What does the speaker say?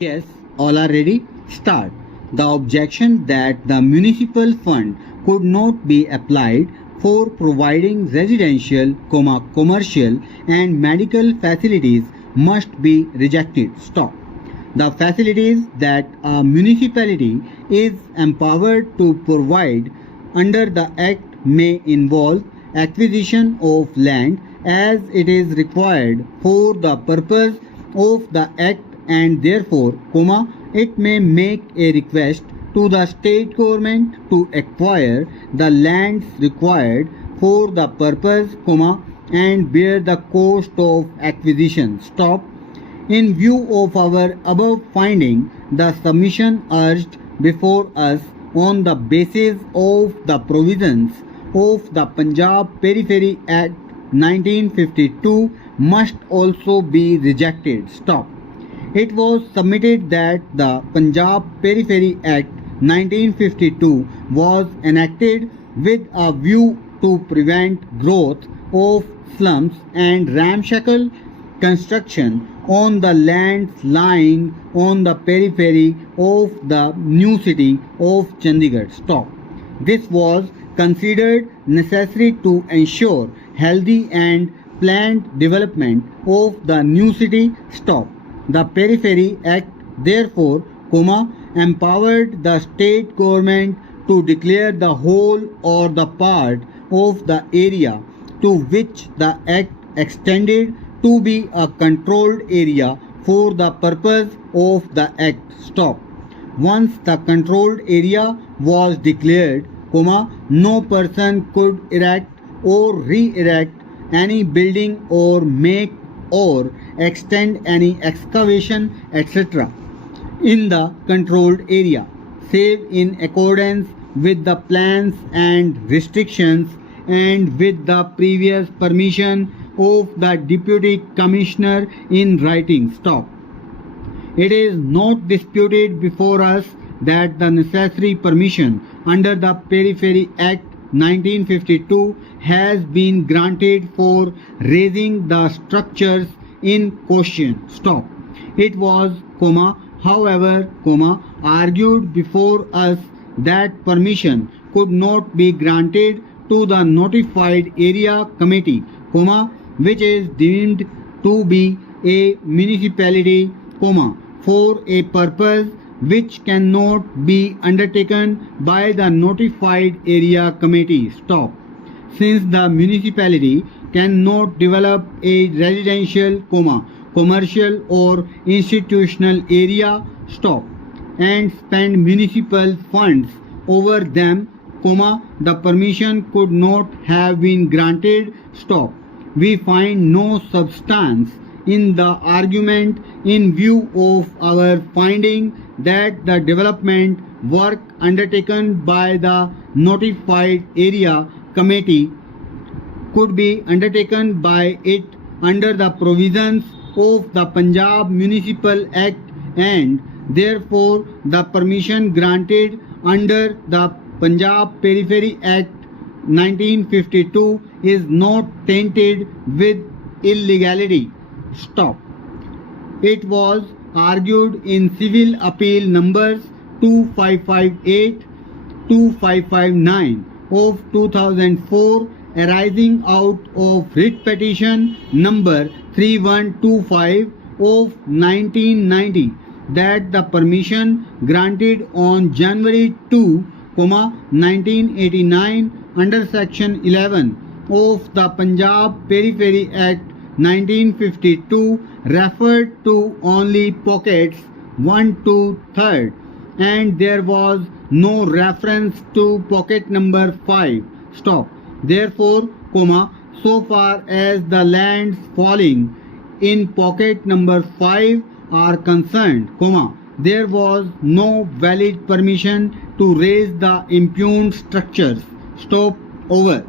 Yes, all are ready? Start. The objection that the municipal fund could not be applied for providing residential, commercial and medical facilities must be rejected. Stop. The facilities that a municipality is empowered to provide under the Act may involve acquisition of land as it is required for the purpose of the Act, and therefore, it may make a request to the state government to acquire the lands required for the purpose, and bear the cost of acquisition. Stop. In view of our above finding, the submission urged before us on the basis of the provisions of the Punjab Periphery Act 1952 must also be rejected. Stop. It was submitted that the Punjab Periphery Act 1952 was enacted with a view to prevent growth of slums and ramshackle construction on the lands lying on the periphery of the new city of Chandigarh. Stop. This was considered necessary to ensure healthy and planned development of the new city. Stop. The Periphery Act therefore, empowered the state government to declare the whole or the part of the area to which the Act extended to be a controlled area for the purpose of the Act. Stop. Once the controlled area was declared, no person could erect or re-erect any building or make or extend any excavation, etc. in the controlled area, save in accordance with the plans and restrictions and with the previous permission of the Deputy Commissioner in writing. Stop. It is not disputed before us that the necessary permission under the Periphery Act 1952 has been granted for raising the structures in question. Stop. It was, however, argued before us that permission could not be granted to the notified area committee, which is deemed to be a municipality, for a purpose which cannot be undertaken by the notified area committee. Stop. Since the municipality cannot develop a residential, commercial or institutional area, stop, and spend municipal funds over them, the permission could not have been granted. Stop. We find no substance in the argument in view of our finding that the development work undertaken by the notified area committee could be undertaken by it under the provisions of the Punjab Municipal Act, and therefore the permission granted under the Punjab Periphery Act 1952 is not tainted with illegality. Stop. It was argued in Civil Appeal numbers 2558, 2559 of 2004 arising out of writ petition number 3125 of 1990 that the permission granted on January 2, 1989 under section 11 of the Punjab Periphery Act 1952 referred to only pockets 1 to 3rd, and there was no reference to pocket number 5. Stop. Therefore, so far as the lands falling in pocket number 5 are concerned, there was no valid permission to raise the impugned structures. Stop. Over.